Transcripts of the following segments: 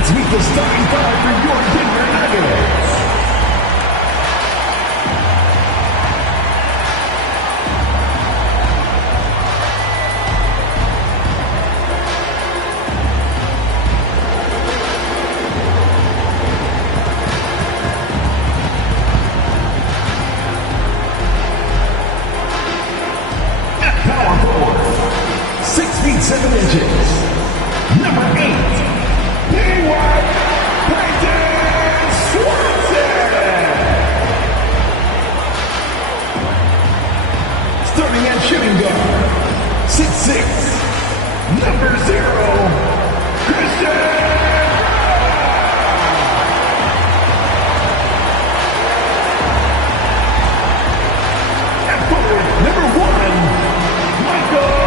Let's meet the starting five for your Denver Nuggets. At power forward, 6 feet 7 inches, number 8. Starting at shooting guard, 6'6", number 0, Christian. At forward, number 1, Michael.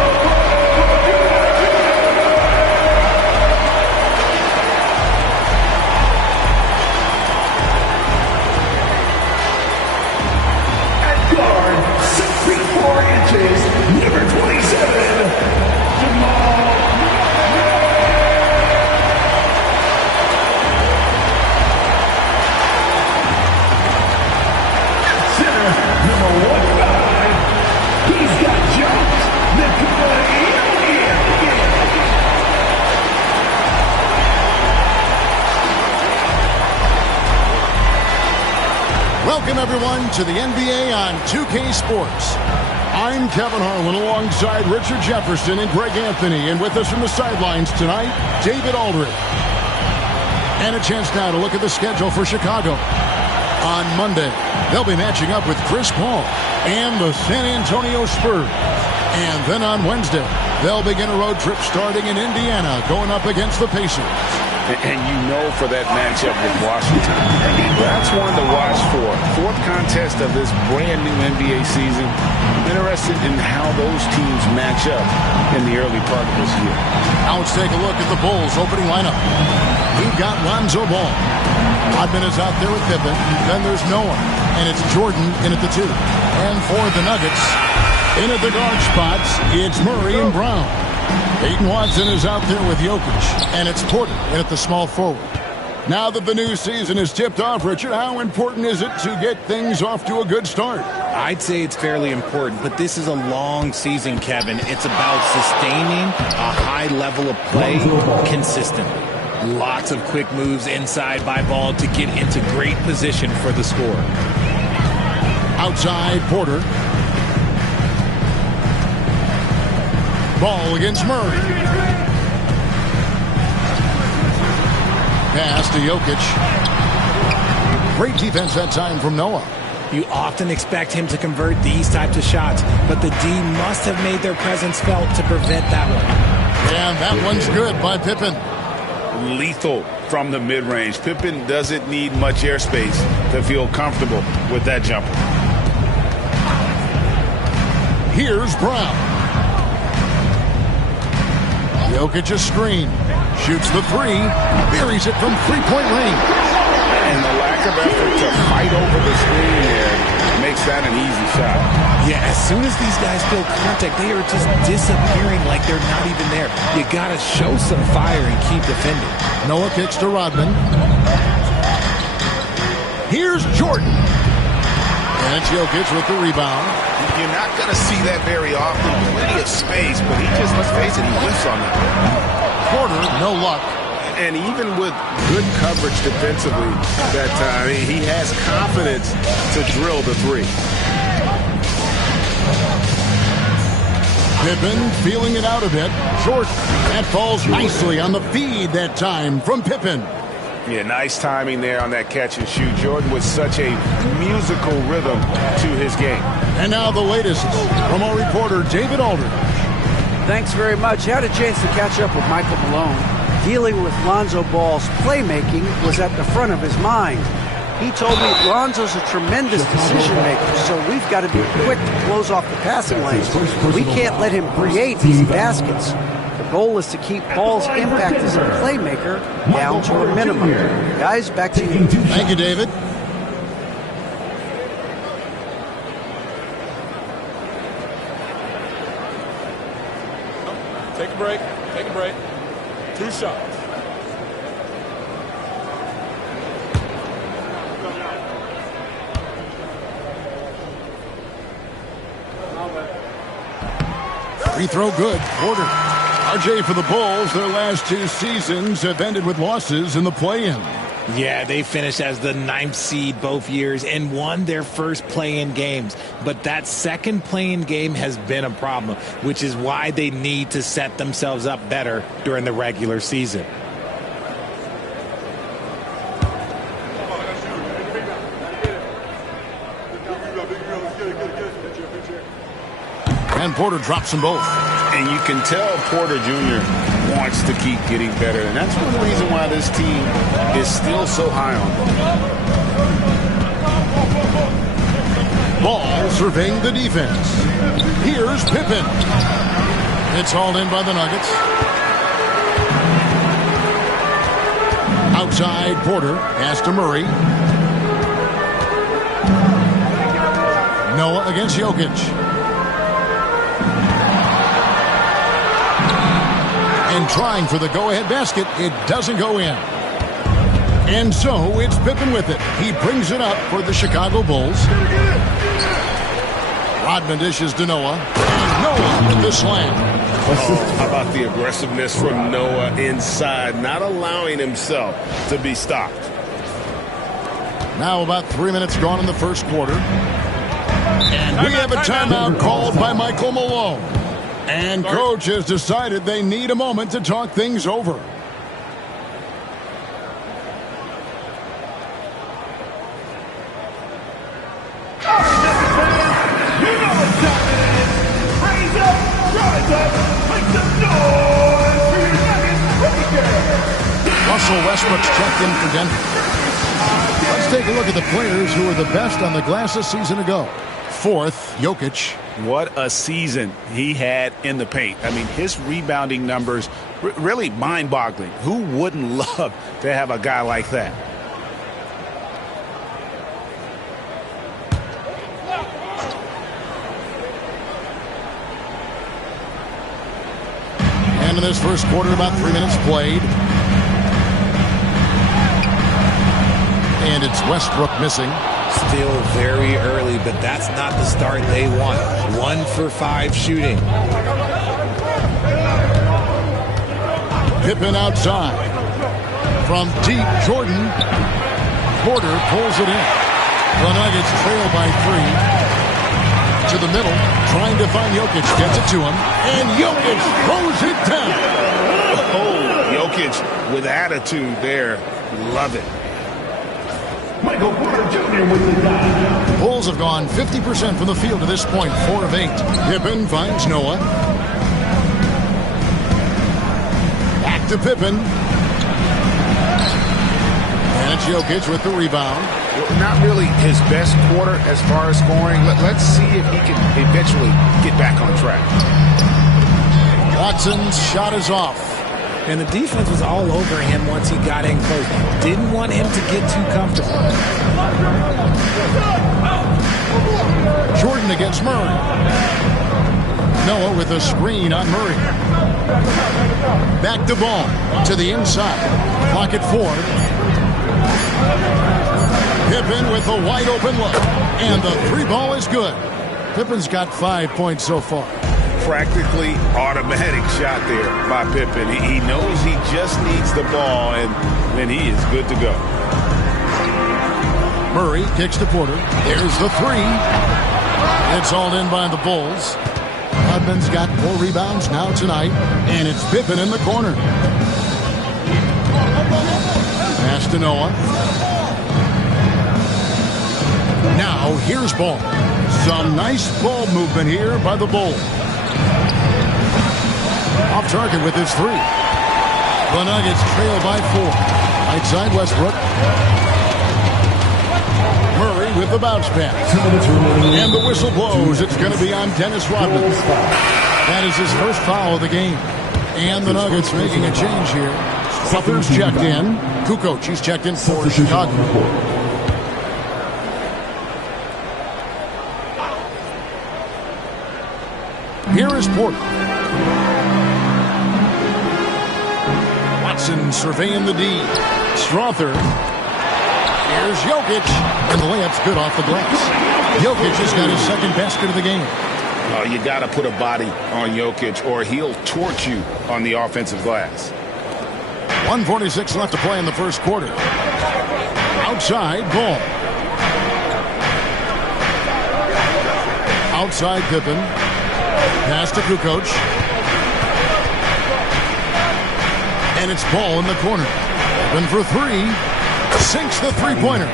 Number 27, Jamal. Center, number 15, he's got jumps that can play. Welcome everyone to the NBA on 2K Sports. I'm Kevin Harlan alongside Richard Jefferson and Greg Anthony, and with us from the sidelines tonight, David Aldridge. And a chance now to look at the schedule for Chicago. On Monday, they'll be matching up with Chris Paul and the San Antonio Spurs. And then on Wednesday, they'll begin a road trip starting in Indiana, going up against the Pacers. And you know for that matchup with Washington, that's one to watch for. Fourth contest of this brand new NBA season. I'm interested in how those teams match up in the early part of this year. Now let's take a look at the Bulls' opening lineup. We've got Lonzo Ball. Rodman is out there with Pippen. Then there's Noah. And it's Jordan in at the 2. And for the Nuggets, in at the guard spots, it's Murray and Brown. Peyton Watson is out there with Jokic, and it's Porter in at the small forward. Now that the new season is tipped off, Richard, how important is it to get things off to a good start? I'd say it's fairly important, but this is a long season, Kevin. It's about sustaining a high level of play consistently. Lots of quick moves inside by Ball to get into great position for the score. Outside, Porter. Ball against Murray. Pass to Jokic. Great defense that time from Noah. You often expect him to convert these types of shots, but the D must have made their presence felt to prevent that one. And that one's good by Pippen. Lethal from the mid-range. Pippen doesn't need much airspace to feel comfortable with that jumper. Here's Brown. Jokic a screen. Shoots the 3. Buries it from three-point range. And the lack of effort to fight over the screen there makes that an easy shot. Yeah, as soon as these guys feel contact, they are just disappearing like they're not even there. You got to show some fire and keep defending. Noah kicks to Rodman. Here's Jordan. And it's Jokic with the rebound. You're not going to see that very often. Plenty of space, but he just, let's face it, he whiffs on it. Porter, no luck. And even with good coverage defensively that time, he has confidence to drill the 3. Pippen feeling it out a bit. Short. That falls nicely on the feed that time from Pippen. Yeah, nice timing there on that catch and shoot. Jordan with such a musical rhythm to his game. And now the latest from our reporter, David Aldridge. Thanks very much. Had a chance to catch up with Michael Malone. Dealing with Lonzo Ball's playmaking was at the front of his mind. He told me Lonzo's a tremendous decision maker, so we've got to be quick to close off the passing lanes. We can't let him create easy baskets. The goal is to keep Ball's impact as a playmaker down to a minimum. Guys, back to you. Thank you, David. Take a break. Take a break. 2 shots. Free throw good. Porter. RJ, for the Bulls, their last 2 seasons have ended with losses in the play-in. Yeah, they finished as the 9th seed both years and won their first play-in games. But that second play-in game has been a problem, which is why they need to set themselves up better during the regular season. And Porter drops them both. And you can tell Porter Jr. wants to keep getting better. And that's one reason why this team is still so high on him. Ball surveying the defense. Here's Pippen. It's hauled in by the Nuggets. Outside, Porter. Pass to Murray. Noah against Jokic. And trying for the go-ahead basket, it doesn't go in. And so it's Pippen with it. He brings it up for the Chicago Bulls. Rodman dishes to Noah. And Noah with the slam. Oh, how about the aggressiveness from Noah inside, not allowing himself to be stopped. Now about 3 minutes gone in the first quarter. And we have a timeout called by Michael Malone. And coach has decided they need a moment to talk things over. Russell Westbrook's checked in for Denver. Let's take a look at the players who were the best on the glass a season ago. Fourth, Jokic. What a season he had in the paint. I mean, his rebounding numbers, really mind-boggling. Who wouldn't love to have a guy like that? And in this first quarter, about 3 minutes played. And it's Westbrook missing. Still very early, but that's not the start they want. 1 for 5 shooting. Pippen outside. From deep, Jordan. Porter pulls it in. The Nuggets trail by 3. To the middle, trying to find Jokic. Gets it to him. And Jokic throws it down. Oh, Jokic with attitude there. Love it. Michael Porter Jr. with the dime. Bulls have gone 50% from the field to this point, 4 of 8. Pippen finds Noah. Back to Pippen. And it's Jokic with the rebound. Not really his best quarter as far as scoring. Let's see if he can eventually get back on track. Watson's shot is off. And the defense was all over him once he got in close. Didn't want him to get too comfortable. Jordan against Murray. Noah with a screen on Murray. Back to ball. To the inside. Clock at 4. Pippen with a wide open look. And the 3 ball is good. Pippen's got 5 points so far. Practically automatic shot there by Pippen. He knows he just needs the ball, and then he is good to go. Murray kicks to Porter. There's the 3. It's hauled in by the Bulls. Rodman's got 4 rebounds now tonight, and it's Pippen in the corner. Pass to Noah. Now here's ball. Some nice ball movement here by the Bulls. Off target with his 3. The Nuggets trail by 4. Right side Westbrook. Murray with the bounce pass. And the whistle blows. It's going to be on Dennis Rodman. That is his first foul of the game. And the Nuggets making a change here. Suther's checked in. Kukoc, he's checked in for Chicago. Here is Porter. Watson surveying the D. Strother. Here's Jokic. And the layup's good off the glass. Jokic has got his second basket of the game. You got to put a body on Jokic or he'll torch you on the offensive glass. 1:46 left to play in the first quarter. Outside, Ball. Outside, Pippen. Pass to Kukoc. And it's Ball in the corner. Open for three. Sinks the three-pointer.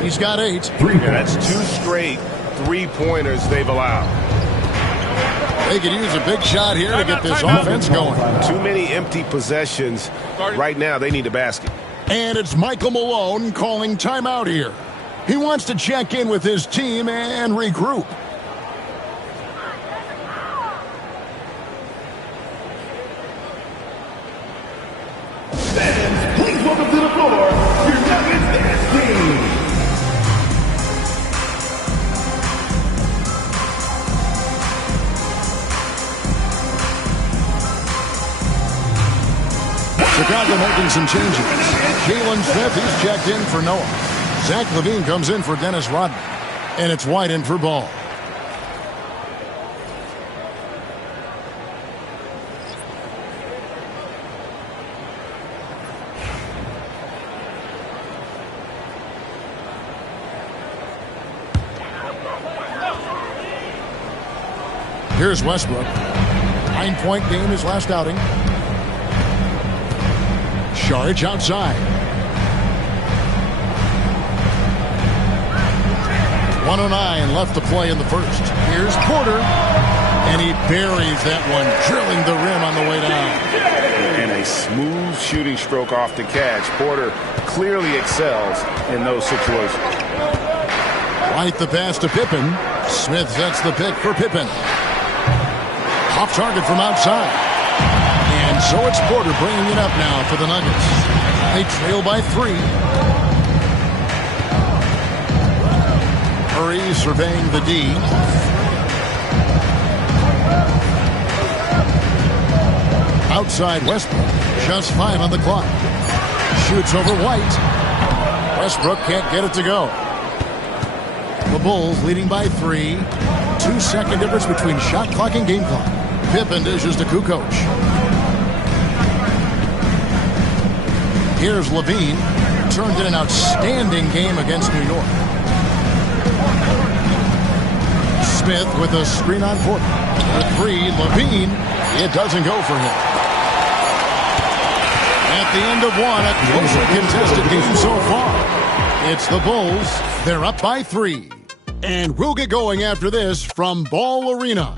He's got 8. That's 2 straight three-pointers they've allowed. They could use a big shot here to get this offense going. Too many empty possessions. Right now, they need a basket. And it's Michael Malone calling timeout here. He wants to check in with his team and regroup. Fans, please welcome to the floor your Nuggets dance team. Chicago making some changes. Jalen Smith, he's checked in for Noah. Zach LaVine comes in for Dennis Rodman. And it's White in for Ball. Here's Westbrook. 9-point game his last outing. Charge outside. 1:09 left to play in the first. Here's Porter. And he buries that one, drilling the rim on the way down. And a smooth shooting stroke off the catch. Porter clearly excels in those situations. White the pass to Pippen. Smith sets the pick for Pippen. Off target from outside. And so it's Porter bringing it up now for the Nuggets. They trail by 3. Murray surveying the D. Outside Westbrook. Just 5 on the clock. Shoots over White. Westbrook can't get it to go. The Bulls leading by 3. 2-second difference between shot clock and game clock. Pippen dishes to Kukoc. Here's LaVine. Turned in an outstanding game against New York. Smith with a screen on Porter. For 3, LaVine. It doesn't go for him. At the end of 1, a closely contested game so far. It's the Bulls. They're up by 3. And we'll get going after this from Ball Arena.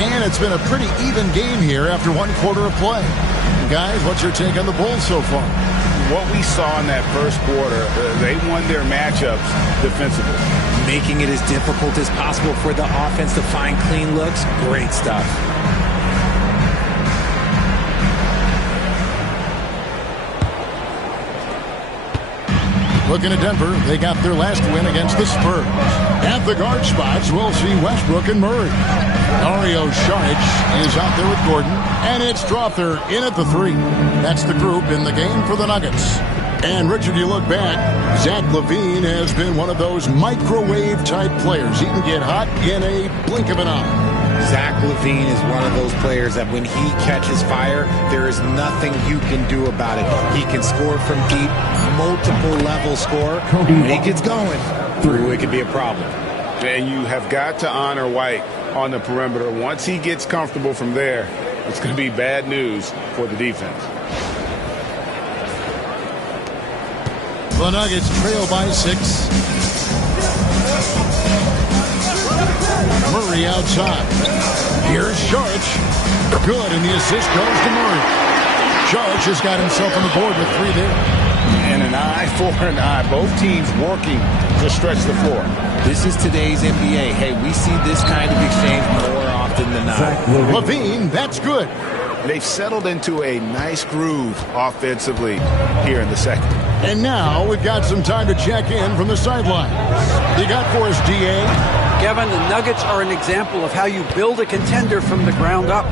And it's been a pretty even game here after 1 quarter of play. Guys, what's your take on the Bulls so far? What we saw in that first quarter, they won their matchups defensively. Making it as difficult as possible for the offense to find clean looks. Great stuff. Looking at Denver, they got their last win against the Spurs. At the guard spots, we'll see Westbrook and Murray. Dario Saric is out there with Gordon, and it's Strother in at the 3. That's the group in the game for the Nuggets. And Richard, you look back, Zach LaVine has been one of those microwave-type players. He can get hot in a blink of an eye. Zach LaVine is one of those players that when he catches fire, there is nothing you can do about it. He can score from deep, multiple level score. When he gets going, it could be a problem. And you have got to honor White on the perimeter. Once he gets comfortable from there, it's going to be bad news for the defense. The Nuggets trail by 6. Murray outside. Here's Saric. Good, and the assist goes to Murray. Saric has got himself on the board with 3 there. And an eye for an eye. Both teams working to stretch the floor. This is today's NBA. Hey, we see this kind of exchange more often than not. LaVine, that's good. And they've settled into a nice groove offensively here in the second. And now we've got some time to check in from the sidelines. You got for us, D.A.? Kevin, the Nuggets are an example of how you build a contender from the ground up.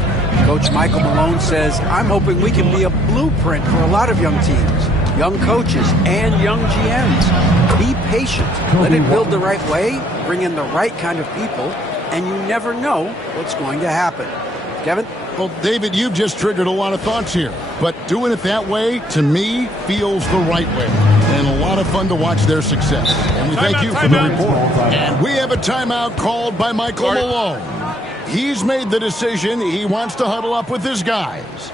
Coach Michael Malone says, I'm hoping we can be a blueprint for a lot of young teams, young coaches, and young GMs. Be patient. Let it build the right way, bring in the right kind of people, and you never know what's going to happen. Kevin? Well, David, you've just triggered a lot of thoughts here. But doing it that way, to me, feels the right way. And a lot of fun to watch their success. And we thank you for the report. And we have a timeout called by Michael Malone. He's made the decision. He wants to huddle up with his guys.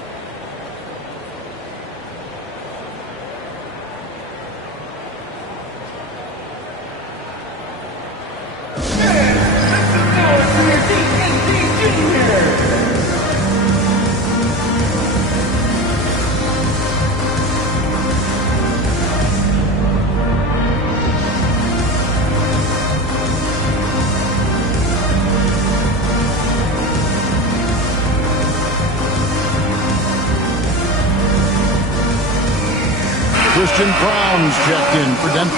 Christian Brown's checked in for Denver.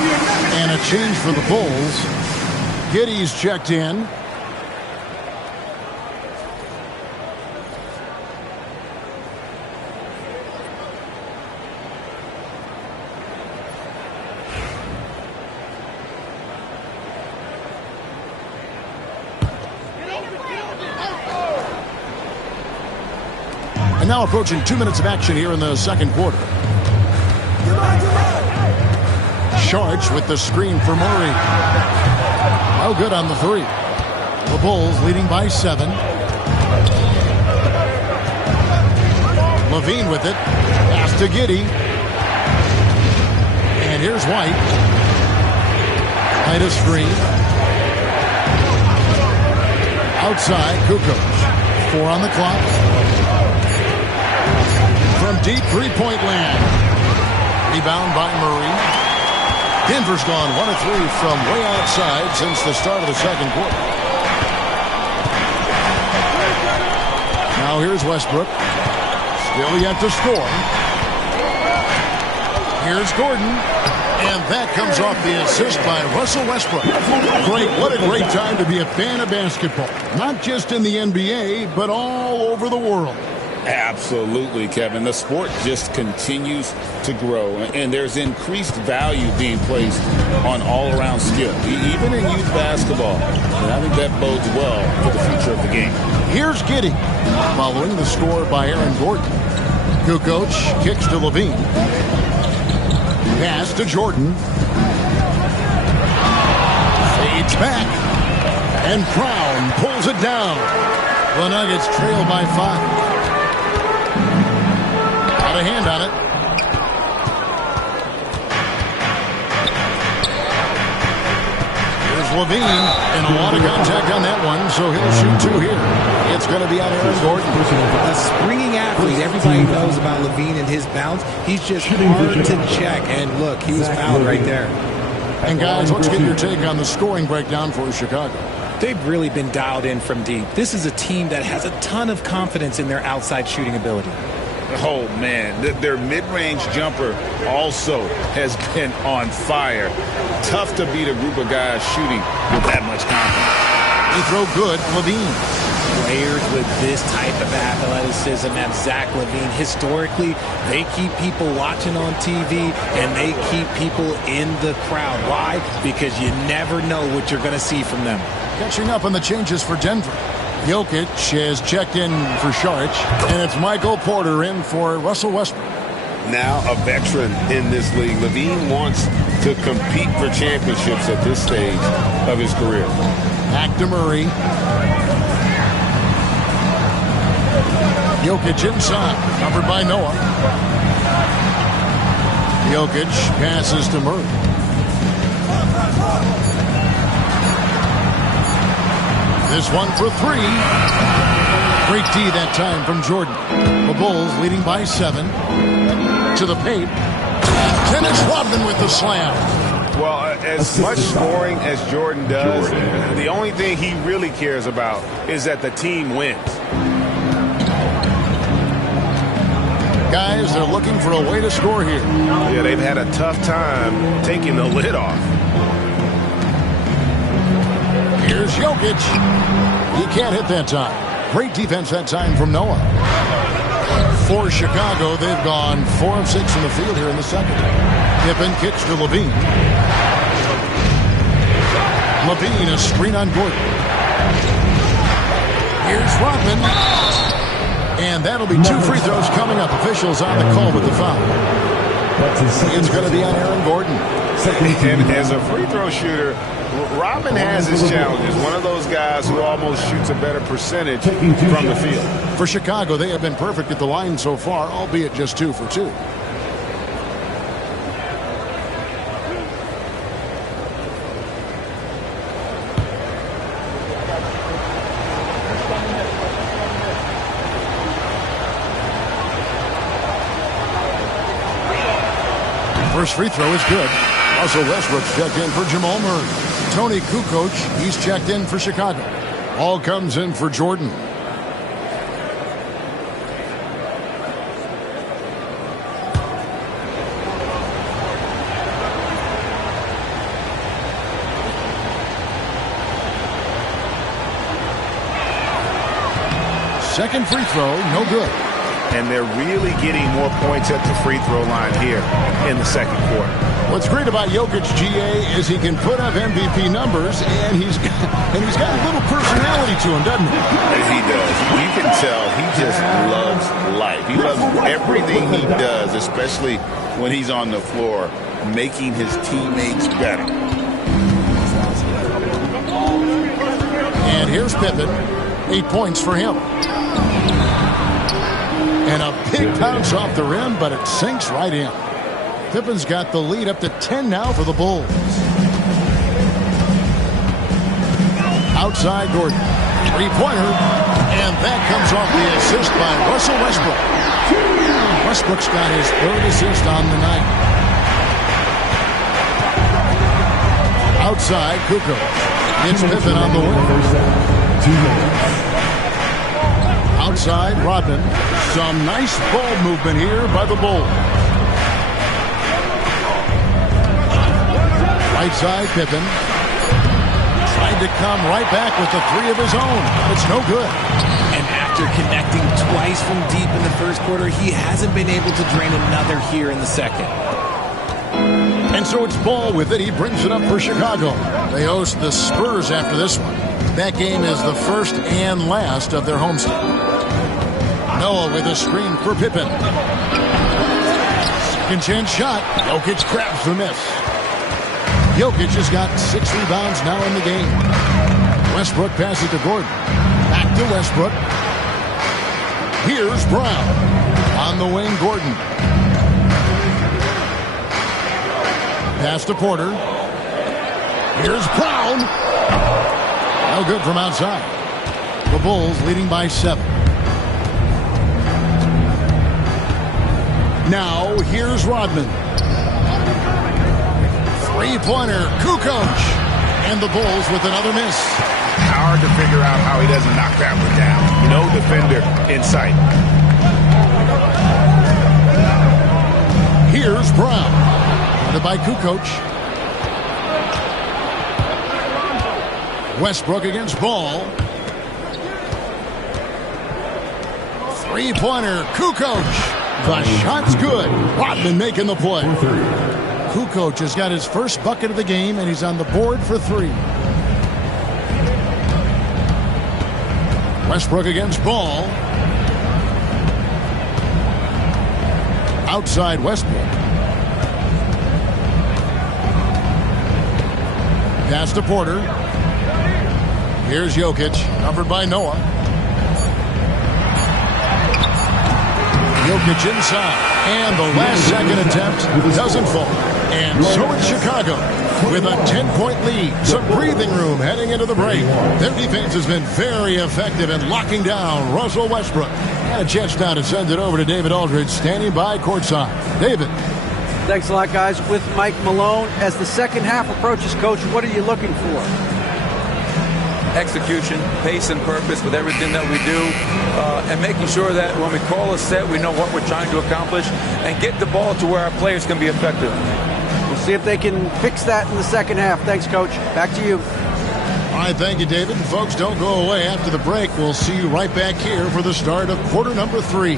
And a change for the Bulls. Giddey's checked in. And now approaching 2 minutes of action here in the second quarter. Sharch with the screen for Murray. No good on the three. The Bulls leading by 7. Levine with it. Pass to Giddey. And here's White. Right a screen. Outside, Kukoc. 4 on the clock. From deep three-point land. Rebound by Murray. Denver's gone 1 of 3 from way outside since the start of the second quarter. Now here's Westbrook. Still yet to score. Here's Gordon. And that comes off the assist by Russell Westbrook. Great. What a great time to be a fan of basketball. Not just in the NBA, but all over the world. Absolutely, Kevin. The sport just continues to grow, and there's increased value being placed on all-around skill, even in youth basketball. And I think that bodes well for the future of the game. Here's Giddey, following the score by Aaron Gordon. Kukoc kicks to Levine. Pass to Jordan. Fades back. And Brown pulls it down. The Nuggets trail by 5. A hand on it. Here's Levine, and a lot of contact on that one, so he'll shoot 2 here. It's going to be on Aaron Gordon. A springing athlete. Everybody knows about Levine and his bounce. He's just hard to check. And look, he was fouled right there. And guys, let's get your take on the scoring breakdown for Chicago. They've really been dialed in from deep. This is a team that has a ton of confidence in their outside shooting ability. Oh, man, their mid-range jumper also has been on fire. Tough to beat a group of guys shooting with that much confidence. They throw good, Levine. Players with this type of athleticism have Zach Levine. Historically, they keep people watching on TV, and they keep people in the crowd. Why? Because you never know what you're going to see from them. Catching up on the changes for Denver. Jokic has checked in for Sharch, and it's Michael Porter in for Russell Westbrook. Now a veteran in this league. Levine wants to compete for championships at this stage of his career. Back to Murray. Jokic inside, covered by Noah. Jokic passes to Murray. This one for 3. Great D that time from Jordan. The Bulls leading by 7. To the paint. Dennis Rodman with the slam. Well, as much scoring as Jordan does, the only thing he really cares about is that the team wins. Guys, they're looking for a way to score here. Yeah, they've had a tough time taking the lid off. Here's Jokic. He can't hit that time. Great defense that time from Noah. For Chicago, they've gone 4 of 6 in the field here in the second. Pippen kicks to Levine. Levine, a screen on Gordon. Here's Rodman. And that'll be 2 free throws coming up. Officials on the call with the foul. It's going to be on Aaron Gordon. And as a free throw shooter, Rodman has his challenges. One of those guys who almost shoots a better percentage from the field. For Chicago, they have been perfect at the line so far, albeit just 2 for 2. First free throw is good. Russell Westbrook's checked in for Jamal Murray. Tony Kukoc, he's checked in for Chicago. All comes in for Jordan. Second free throw, no good. And they're really getting more points at the free throw line here in the second quarter. What's great about Jokic, GA, is he can put up MVP numbers, and he's got a little personality to him, doesn't he? He does. You can tell he just loves life. He loves everything he does, especially when he's on the floor, making his teammates better. And here's Pippen. 8 points for him. And a big bounce off the rim, but it sinks right in. Pippen's got the lead up to 10 now for the Bulls. Outside Gordon. Three-pointer. And that comes off the assist by Russell Westbrook. Westbrook's got his 3rd assist on the night. Outside Kukoc. It's Pippen on the wing. Outside Rodman. Some nice ball movement here by the Bulls. Right side Pippen. Tried to come right back with the 3 of his own. It's no good. And after connecting twice from deep in the first quarter, he hasn't been able to drain another here in the second. And so it's Ball with it. He brings it up for Chicago. They host the Spurs after this one. That game is the first and last of their homestand. Noah with a screen for Pippen. Second chance shot. Jokic grabs the miss. Jokic has got 6 rebounds now in the game. Westbrook passes to Gordon. Back to Westbrook. Here's Brown. On the wing, Gordon. Pass to Porter. Here's Brown. No good from outside. The Bulls leading by 7. Now, here's Rodman. Three-pointer, Kukoc. And the Bulls with another miss. Hard to figure out how he doesn't knock that one down. No defender in sight. Here's Brown. Guarded by Kukoc. Westbrook against Ball. Three-pointer, Kukoc. The shot's good. Rodman making the play. Kukoc has got his first bucket of the game, and he's on the board for 3. Westbrook against Ball. Outside Westbrook. Pass to Porter. Here's Jokic, covered by Noah. Jokic inside, and the last-second attempt doesn't fall. And so it's Chicago with a 10-point lead. Some breathing room heading into the break. Their defense has been very effective in locking down Russell Westbrook. And a chance now to send it over to David Aldridge, standing by courtside. David. Thanks a lot, guys. With Mike Malone, as the second half approaches, Coach, what are you looking for? execution, pace and purpose with everything that we do, and making sure that when we call a set, we know what we're trying to accomplish and get the ball to where our players can be effective. We'll see if they can fix that in the second half. Thanks, Coach. Back to you. All right, thank you, David. And folks, don't go away. After the break, we'll see you right back here for the start of quarter number 3.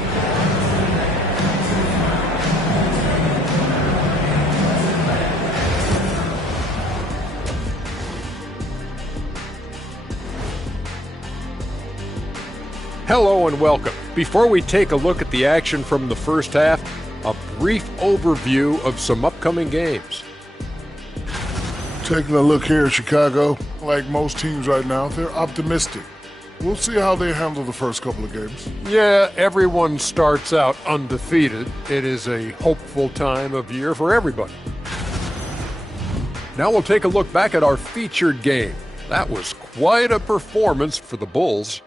Hello and welcome. Before we take a look at the action from the first half, a brief overview of some upcoming games. Taking a look here at Chicago, like most teams right now, they're optimistic. We'll see how they handle the first couple of games. Yeah, everyone starts out undefeated. It is a hopeful time of year for everybody. Now we'll take a look back at our featured game. That was quite a performance for the Bulls.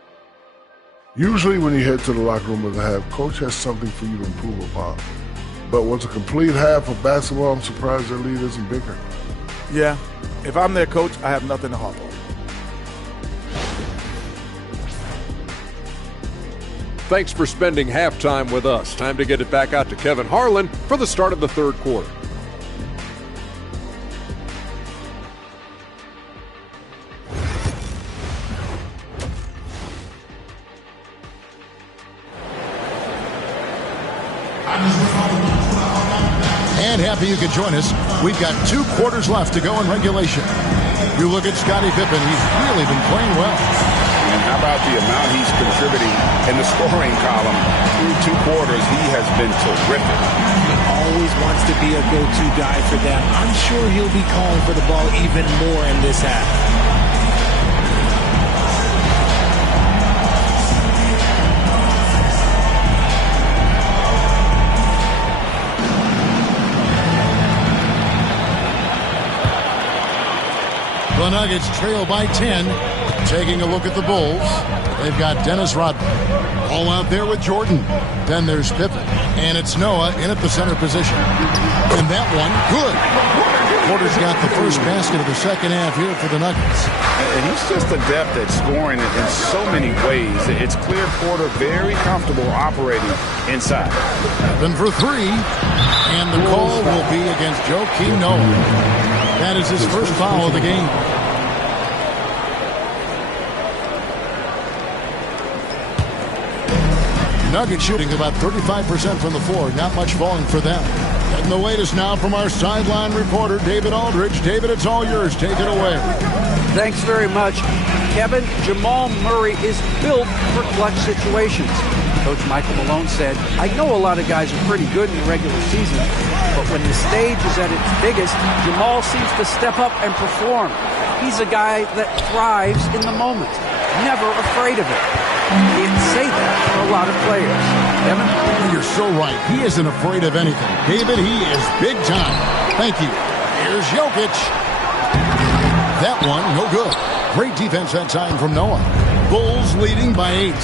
Usually when you head to the locker room of the half, coach has something for you to improve upon. But what's a complete half of basketball, I'm surprised their lead isn't bigger. Yeah, if I'm their coach, I have nothing to harp on. Thanks for spending halftime with us. Time to get it back out to Kevin Harlan for the start of the third quarter. And happy you could join us. We've got 2 quarters left to go in regulation. You look at Scottie Pippen, he's really been playing well. And how about the amount he's contributing in the scoring column? Through 2 quarters, he has been terrific. He always wants to be a go-to guy for them. I'm sure he'll be calling for the ball even more in this half. The Nuggets trail by 10. Taking a look at the Bulls. They've got Dennis Rodman all out there with Jordan. Then there's Pippen. And it's Noah in at the center position. And that one, good. Porter's got the first basket of the second half here for the Nuggets. And he's just adept at scoring in so many ways. It's clear Porter very comfortable operating inside. Then for 3. And the call will be against Joakim Noah. That is his first foul of the game. Nuggets shooting about 35% from the floor. Not much falling for them. And the latest now from our sideline reporter, David Aldridge. David, it's all yours. Take it away. Thanks very much. Kevin, Jamal Murray is built for clutch situations. Coach Michael Malone said, I know a lot of guys are pretty good in the regular season, but when the stage is at its biggest, Jamal seems to step up and perform. He's a guy that thrives in the moment, never afraid of it. Can't say that for a lot of players. Evan? You're so right. He isn't afraid of anything. David, he is big time. Thank you. Here's Jokic. That one, no good. Great defense that time from Noah. Bulls leading by 8.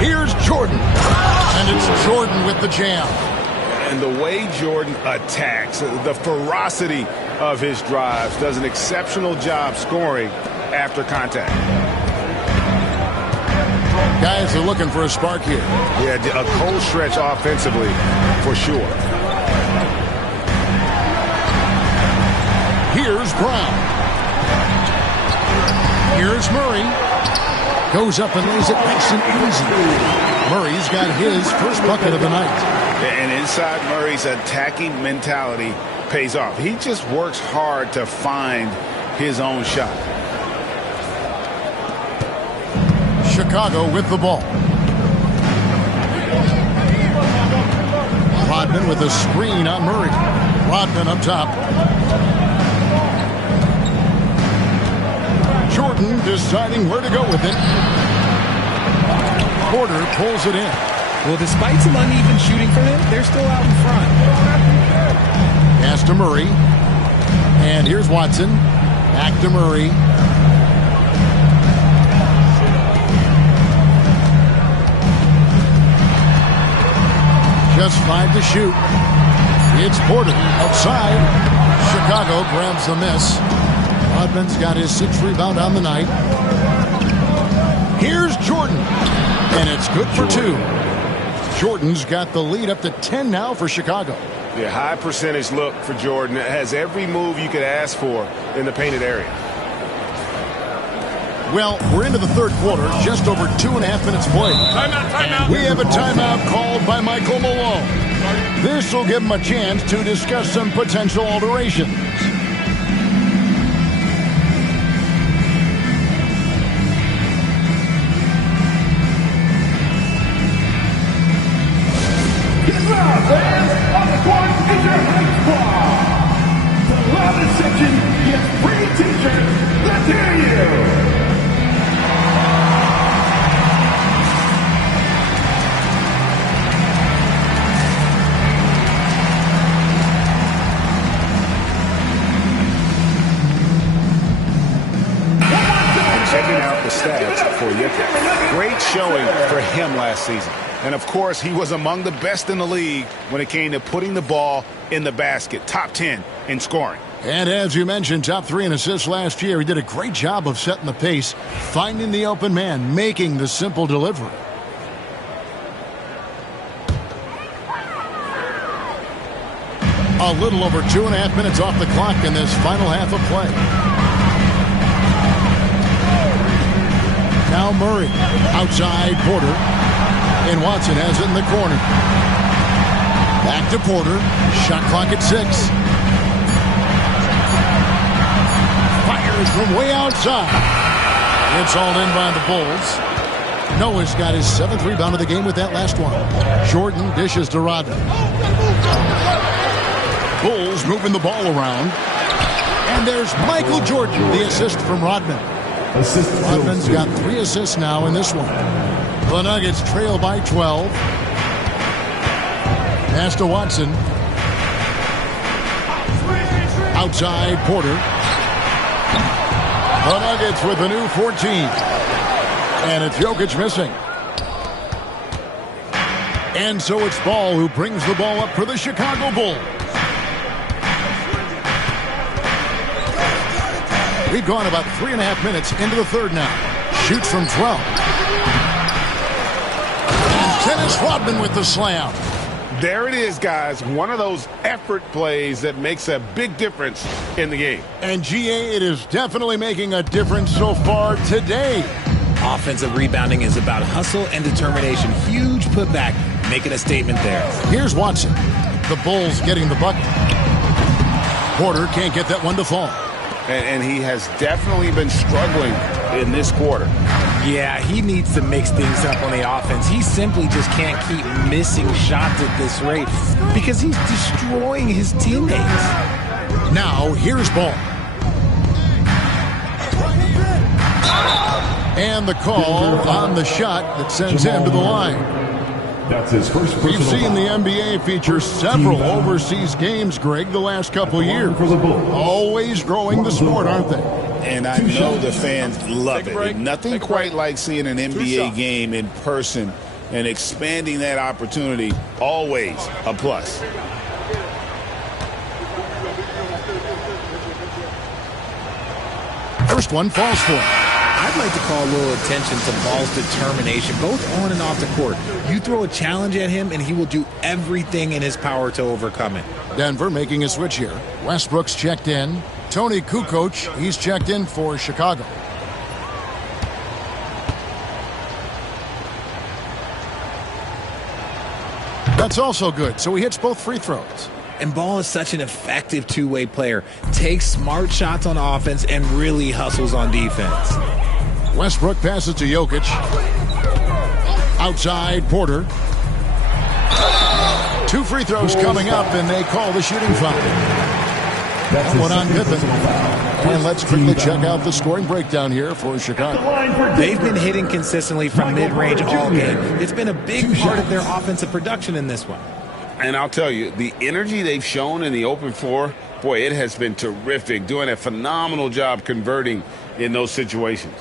Here's Jordan. And it's Jordan with the jam. And the way Jordan attacks, the ferocity of his drives, does an exceptional job scoring after contact. Guys are looking for a spark here. Yeah, a cold stretch offensively, for sure. Here's Brown. Here's Murray. Goes up and lays it nice and easy. Murray's got his first bucket of the night. And inside Murray's attacking mentality pays off. He just works hard to find his own shot. Chicago with the ball. Rodman with a screen on Murray. Rodman up top. Jordan deciding where to go with it. Porter pulls it in. Well, despite some uneven shooting from him, they're still out in front. Pass to Murray. And here's Watson. Back to Murray. Just 5 to shoot. It's Porter outside. Chicago grabs the miss. Rodman's got his 6th rebound on the night. Here's Jordan, and it's good for 2. Jordan's got the lead up to 10 now for Chicago. Yeah, high percentage look for Jordan. It has every move you could ask for in the painted area. Well, we're into the 3rd quarter, just over 2.5 minutes played. Timeout. We have a timeout called by Michael Malone. This will give him a chance to discuss some potential alterations. Get loud, fans! On the court is your hype squad! The loudest section gets free t-shirts. Let's hear you! Checking out the stats for Nuggetts. Great showing for him last season. And, of course, he was among the best in the league when it came to putting the ball in the basket. Top 10 in scoring. And as you mentioned, top 3 in assists last year. He did a great job of setting the pace, finding the open man, making the simple delivery. A little over 2.5 minutes off the clock in this final half of play. Now Murray, outside Porter. And Watson has it in the corner. Back to Porter. Shot clock at 6. Fires from way outside. It's all in by the Bulls. Noah's got his 7th rebound of the game with that last one. Jordan dishes to Rodman. Bulls moving the ball around. And there's Michael Jordan, the assist from Rodman. Rodman's got 3 assists now in this one. The Nuggets trail by 12. Pass to Watson. Outside Porter. The Nuggets with a new 14. And it's Jokic missing. And so it's Ball who brings the ball up for the Chicago Bulls. We've gone about 3.5 minutes into the 3rd now. Shoots from 12. Dennis Rodman with the slam. There it is, guys. One of those effort plays that makes a big difference in the game. And, GA, it is definitely making a difference so far today. Offensive rebounding is about hustle and determination. Huge putback, making a statement there. Here's Watson. The Bulls getting the bucket. Porter can't get that one to fall. And he has definitely been struggling in this quarter. Yeah, he needs to mix things up on the offense. He simply just can't keep missing shots at this rate because he's destroying his teammates. Now, here's Ball. And the call on the shot that sends him to the line. That's his first. We've seen the NBA feature several overseas games, Greg, the last couple years. Always growing the sport, aren't they? And I know the fans love it. Nothing quite like seeing an NBA game in person and expanding that opportunity. Always a plus. First one falls for him. I'd like to call a little attention to Ball's determination, both on and off the court. You throw a challenge at him, and he will do everything in his power to overcome it. Denver making a switch here. Westbrook's checked in. Tony Kukoc, he's checked in for Chicago. That's also good, so he hits both free throws. And Ball is such an effective two-way player. Takes smart shots on offense and really hustles on defense. Westbrook passes to Jokic. Outside, Porter. 2 free throws coming up, and they call the shooting foul. That one on Pippen. And let's quickly check out the scoring breakdown here for Chicago. They've been hitting consistently from mid-range all game. It's been a big part of their offensive production in this one. And I'll tell you, the energy they've shown in the open floor, boy, it has been terrific. Doing a phenomenal job converting in those situations.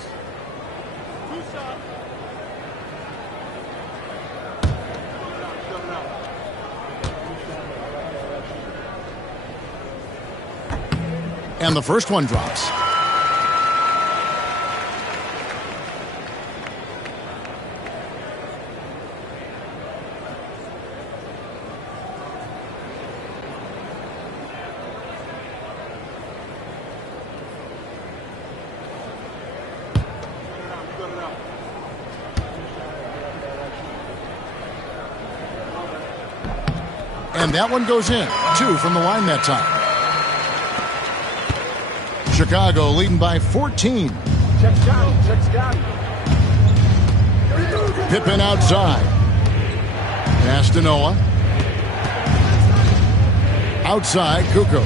And the first one drops. And that one goes in. 2 from the line that time. Chicago leading by 14. Check Scotty. Pippen outside. Pass to Noah. Outside, Kukoc.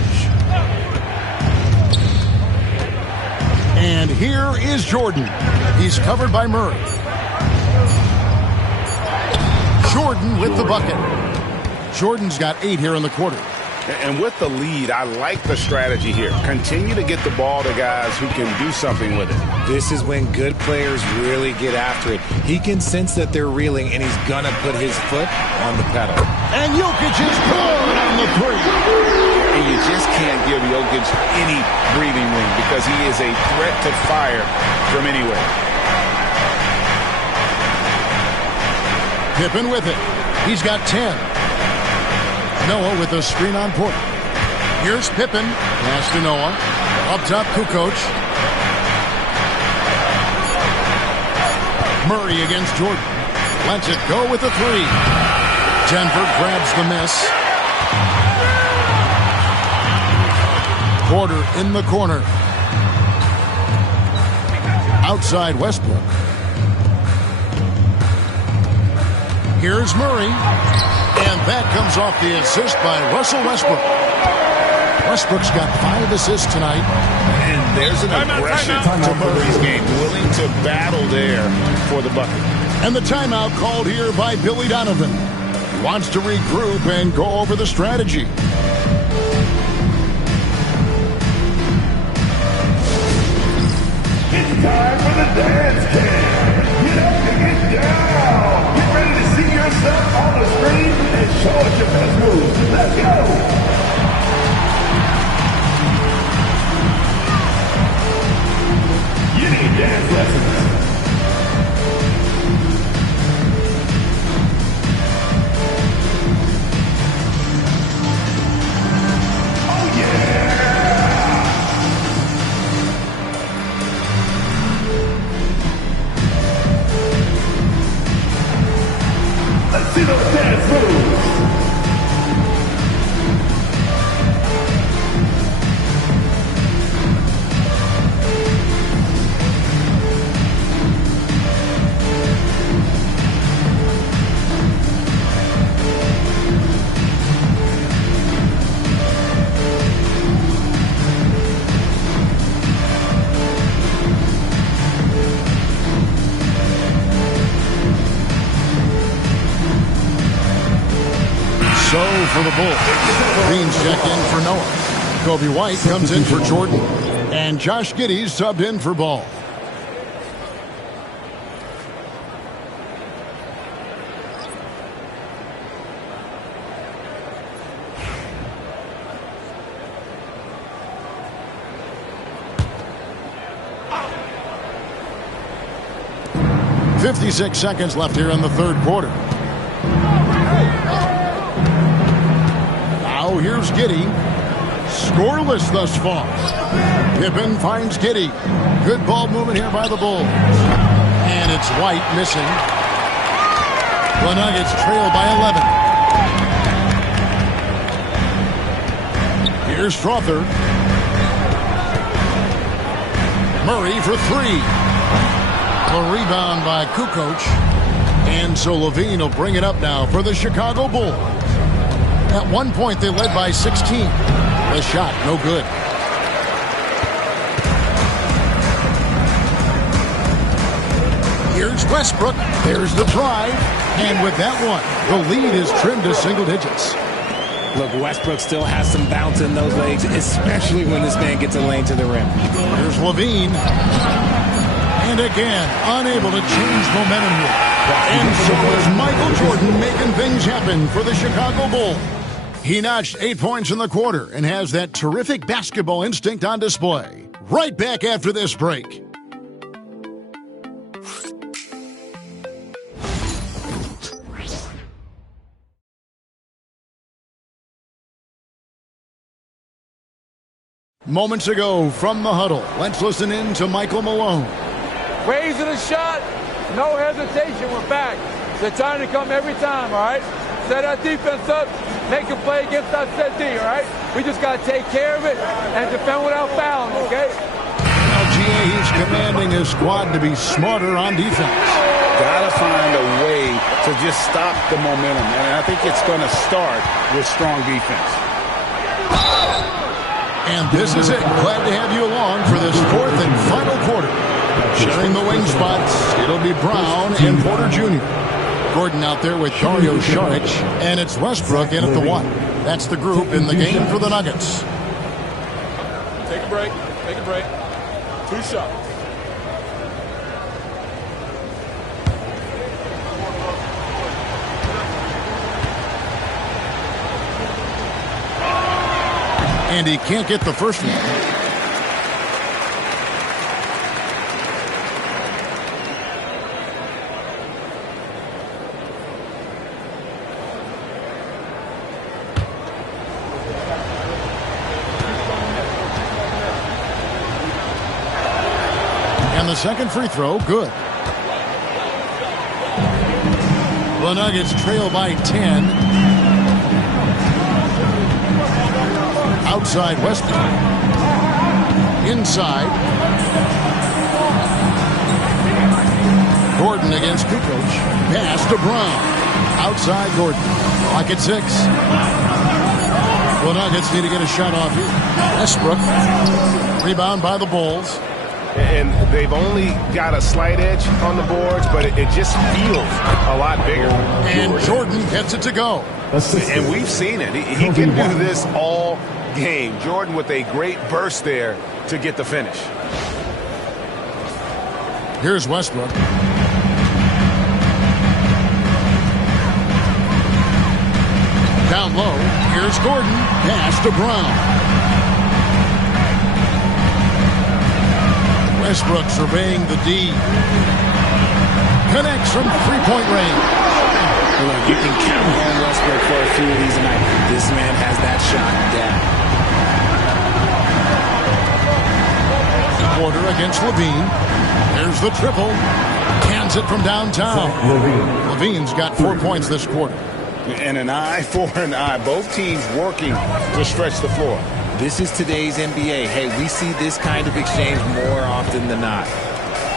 And here is Jordan. He's covered by Murray. Jordan with the bucket. Jordan's got 8 here in the quarter. And with the lead, I like the strategy here. Continue to get the ball to guys who can do something with it. This is when good players really get after it. He can sense that they're reeling, and he's going to put his foot on the pedal. And Jokic is good on the 3. And you just can't give Jokic any breathing room because he is a threat to fire from anywhere. Pippen with it. He's got 10. Noah with a screen on Porter. Here's Pippen. Pass to Noah. Up top, Kukoc. Murray against Jordan. Lets it go with the 3. Denver grabs the miss. Porter in the corner. Outside Westbrook. Here's Murray. And that comes off the assist by Russell Westbrook. Westbrook's got 5 assists tonight. And there's an aggression to Murray's game. Willing to battle there for the bucket. And the timeout called here by Billy Donovan. Wants to regroup and go over the strategy. It's time for the dance cam. Get up and get down. Get ready to see yourself on the screen and show us your best moves. Let's go. You need dance lessons. Oh yeah. Let's see those dance moves. So for the Bulls, Green's check in for Noah. Kobe White comes in for Jordan. And Josh Giddey's subbed in for Ball. "56 seconds left here in the third quarter. Now here's Giddey. Scoreless thus far. Pippen finds Giddey. Good ball movement here by the Bulls. And it's White missing. The Nuggets trail by 11. Here's Strother. Murray for 3. A rebound by Kukoc. And so Levine will bring it up now for the Chicago Bulls. At one point, they led by 16. The shot, no good. Here's Westbrook. There's the drive. And with that one, the lead is trimmed to single digits. Look, Westbrook still has some bounce in those legs, especially when this man gets a lane to the rim. Here's Levine. And again, unable to change momentum here. And so is Michael Jordan making things happen for the Chicago Bulls. He notched 8 points in the quarter and has that terrific basketball instinct on display. Right back after this break. Moments ago from the huddle, let's listen in to Michael Malone. Raising a shot, no hesitation, we're back. It's the time to come every time, all right? set that defense up, make a play against that set D, all right? We just got to take care of it and defend without fouling, okay? LGA, he's commanding his squad to be smarter on defense. Got to find a way to just stop the momentum, and I think it's going to start with strong defense. And this is it. Glad to have you along for this fourth and final quarter. Sharing the wing spots, it'll be Brown and Porter Jr. Gordon out there with Dario Saric, and it's Westbrook in at the 1. That's the group in the game for the Nuggets. Take a break. Take a break. 2 shots. And he can't get the first one. And the second free throw, good. The Nuggets trail by 10. Outside Westbrook. Inside. Gordon against Kukoc. Pass to Brown. Outside Gordon. Clock at 6. The Nuggets need to get a shot off here. Westbrook. Rebound by the Bulls. And they've only got a slight edge on the boards, but it just feels a lot bigger. And Jordan gets it to go. And we've seen it. He can do this all game. Jordan with a great burst there to get the finish. Here's Westbrook. Down low. Here's Gordon. Pass to Brown. Westbrook surveying the D. Connects from three-point range. Look, you can count on Westbrook for a few of these tonight. This man has that shot down. Porter against Levine. There's the triple. Hands it from downtown. Levine's got 4 points this quarter. And an eye for an eye. Both teams working to stretch the floor. This is today's NBA. Hey, we see this kind of exchange more often than not.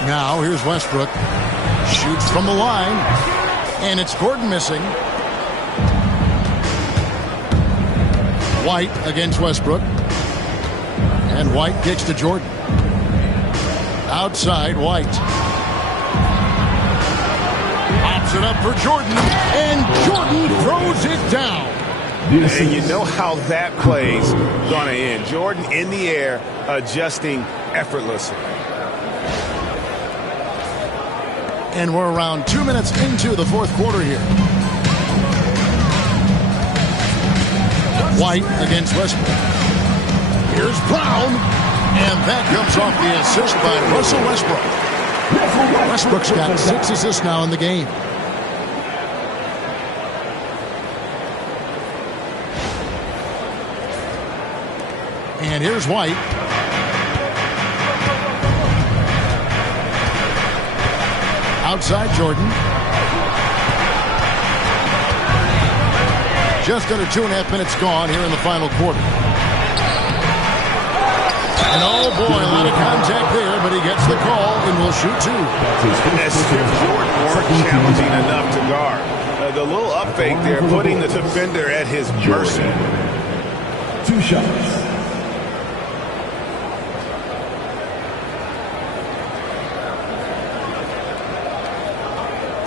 Now here's Westbrook. Shoots from the line. And it's Gordon missing. White against Westbrook. And White kicks to Jordan. Outside White. Pops it up for Jordan. And Jordan throws it down. And you know how that play's going to end. Jordan in the air, adjusting effortlessly. And we're around 2 minutes into the fourth quarter here. White against Westbrook. Here's Brown. And that comes off the assist by Russell Westbrook. Westbrook's got 6 assists now in the game. And here's White. Outside Jordan. Just under 2.5 minutes gone here in the final quarter. And oh boy, a lot of contact there, but he gets the call and will shoot 2. As if Jordan weren't challenging enough to guard. The little up fake there, putting the defender at his mercy. 2 shots.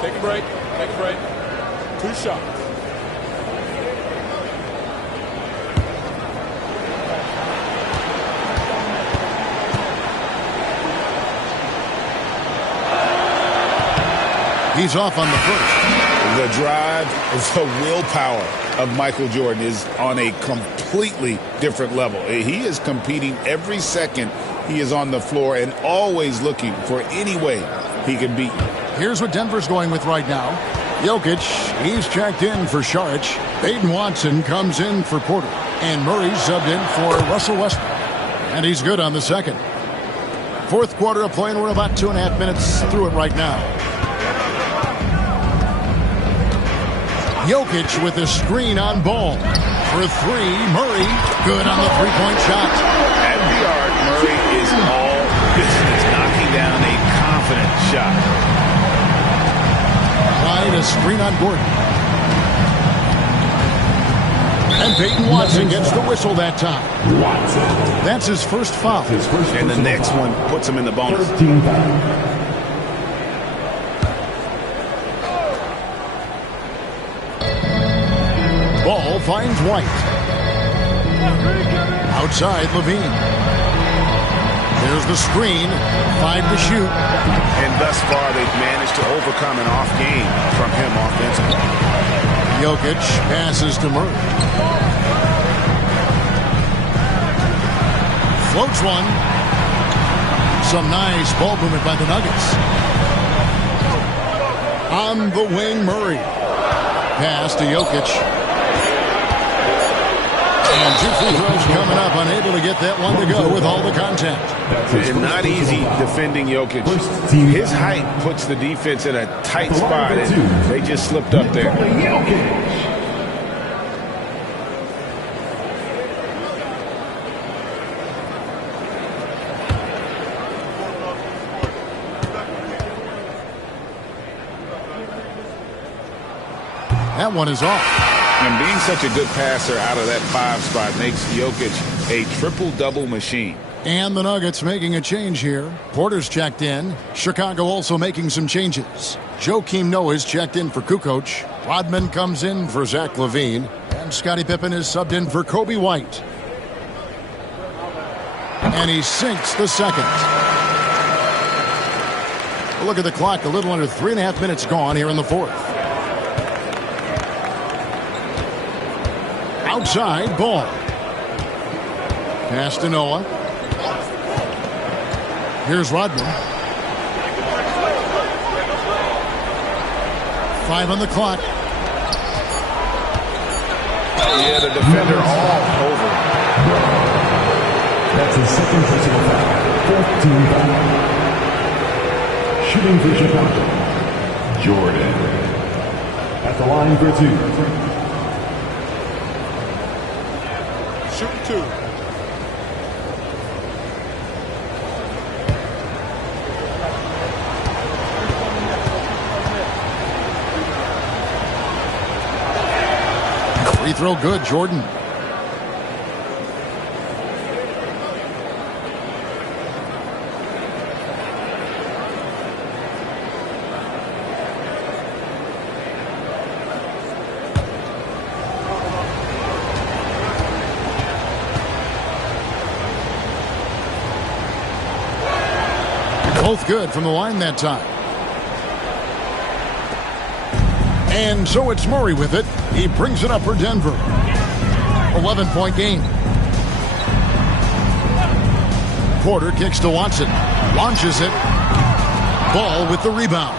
Take a break. Take a break. 2 shots. He's off on the first. The drive, the willpower of Michael Jordan is on a completely different level. He is competing every second he is on the floor and always looking for any way he can beat you. Here's what Denver's going with right now. Jokic, he's checked in for Saric. Peyton Watson comes in for Porter. And Murray's subbed in for Russell Westbrook. And he's good on the second. Fourth quarter of play, and we're about 2.5 minutes through it right now. Jokic with a screen on Ball. For three, Murray. Good on the three-point shot. At the arc, Murray is all business, knocking down a confident shot. Right, a screen on Gordon. And Peyton Watson gets the whistle that time. That's his first foul. And the next one puts him in the bonus. Ball finds White. Outside, Levine. There's the screen. 5 to shoot. And thus far, they've managed to overcome an off game from him offensively. Jokic passes to Murray. Floats one. Some nice ball movement by the Nuggets. On the wing, Murray. Pass to Jokic. And 2 free throws coming up, unable to get that one to go with all the contact. And not easy defending Jokic. His height puts the defense in a tight spot, and they just slipped up there. That one is off. And being such a good passer out of that 5 spot makes Jokic a triple-double machine. And the Nuggets making a change here. Porter's checked in. Chicago also making some changes. Joakim Noah's checked in for Kukoc. Rodman comes in for Zach LaVine. And Scottie Pippen is subbed in for Kobe White. And he sinks the second. Look at the clock. A little under 3.5 minutes gone here in the fourth. Outside, Ball. Pass to Noah. Here's Rodman. 5 on the clock. Yeah, the defender all over. That's his second personal foul. 4th team foul. Shooting for Chicago, Jordan. At the line for 2. Shoot 2. Free throw good, Jordan. Both good from the line that time. And so it's Murray with it. He brings it up for Denver. 11-point game. Porter kicks to Watson. Launches it. Ball with the rebound.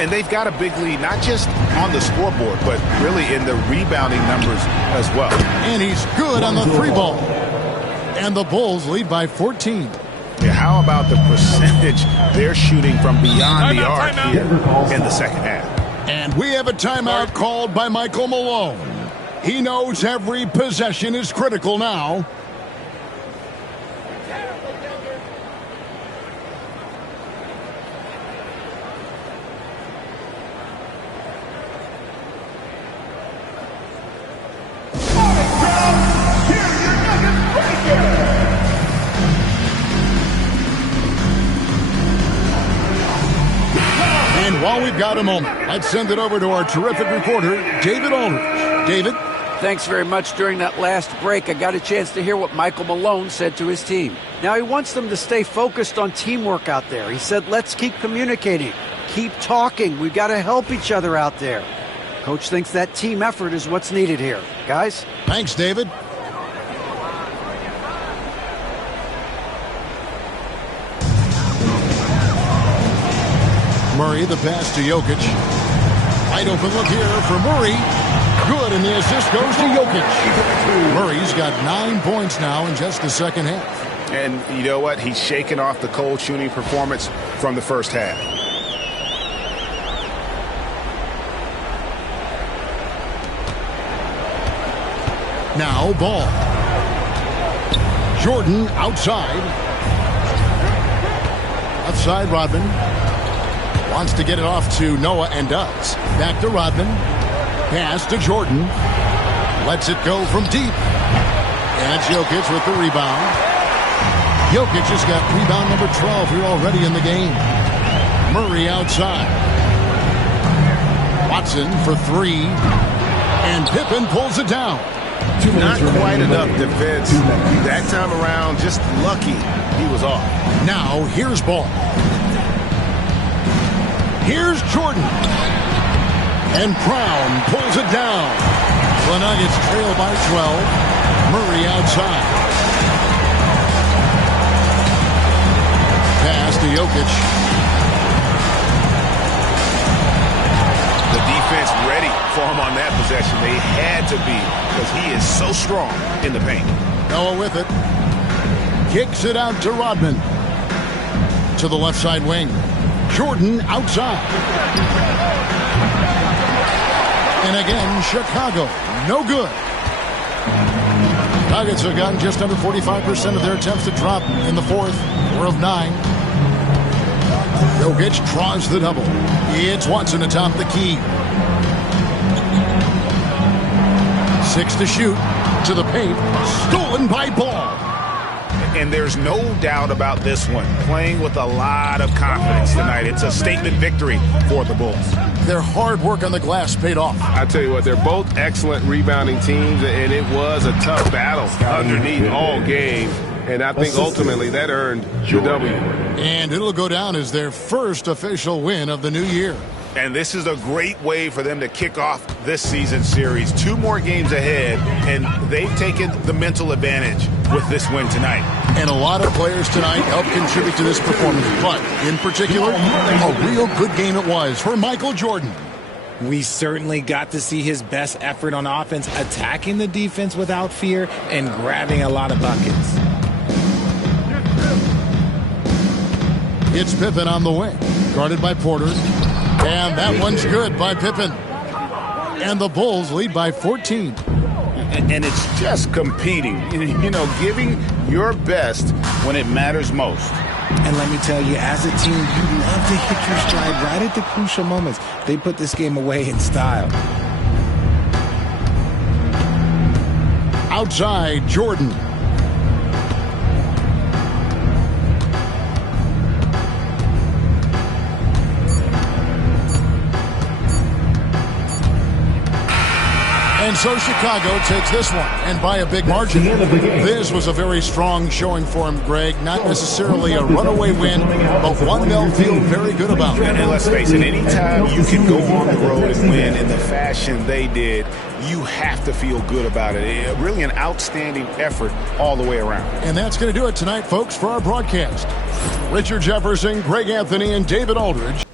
And they've got a big lead, not just on the scoreboard, but really in the rebounding numbers as well. And he's good on the 3-ball. And the Bulls lead by 14. Yeah, how about the percentage they're shooting from beyond the arc here in the second half? And we have a timeout called by Michael Malone. He knows every possession is critical now. And while we've got a moment, let's send it over to our terrific reporter, David Aldridge. David? Thanks very much. During that last break, I got a chance to hear what Michael Malone said to his team. Now, he wants them to stay focused on teamwork out there. He said, let's keep communicating, keep talking. We've got to help each other out there. Coach thinks that team effort is what's needed here. Guys? Thanks, David. Murray, the pass to Jokic. Wide open look here for Murray. Good, and the assist goes to Jokic. Murray's got 9 points now in just the second half. And you know what? He's shaken off the cold shooting performance from the first half. Now ball. Jordan outside. Left side, Rodman. Wants to get it off to Noah and does. Back to Rodman. Pass to Jordan. Lets it go from deep. And it's Jokic with the rebound. Jokic has got rebound number 12 here already in the game. Murray outside. Watson for three. And Pippen pulls it down. Not quite enough defense. That time around, just lucky he was off. Now here's ball. Here's Jordan. And Brown pulls it down. The Nuggets trail by 12. Murray outside. Pass to Jokic. The defense ready for him on that possession. They had to be because he is so strong in the paint. Noah with it. Kicks it out to Rodman. To the left side wing. Jordan outside. And again, Chicago. No good. Nuggets have gotten just under 45% of their attempts to drop in the fourth. 4 of 9. Jokic draws the double. It's Watson atop the key. 6 to shoot. To the paint. Stolen by Ball. And there's no doubt about this one. Playing with a lot of confidence tonight. It's a statement victory for the Bulls. Their hard work on the glass paid off. I tell you what, they're both excellent rebounding teams, and it was a tough battle underneath all game. And I think ultimately that earned the W. And it'll go down as their first official win of the new year. And this is a great way for them to kick off this season series. 2 more games ahead, and they've taken the mental advantage with this win tonight. And a lot of players tonight helped contribute to this performance. But, in particular, a real good game it was for Michael Jordan. We certainly got to see his best effort on offense, attacking the defense without fear and grabbing a lot of buckets. It's Pippen on the wing, guarded by Porter. And that one's good by Pippen. And the Bulls lead by 14. And it's just competing, you know, giving your best when it matters most. And let me tell you, as a team, you love to hit your stride right at the crucial moments. They put this game away in style. Outside, Jordan. And so Chicago takes this one, and by a big margin. This was a very strong showing for him, Greg. Not necessarily a runaway win, but one they'll feel very good about. And let's face it, anytime you can go on the road and win in the fashion they did, you have to feel good about it. Really an outstanding effort all the way around. And that's going to do it tonight, folks, for our broadcast. Richard Jefferson, Greg Anthony, and David Aldridge.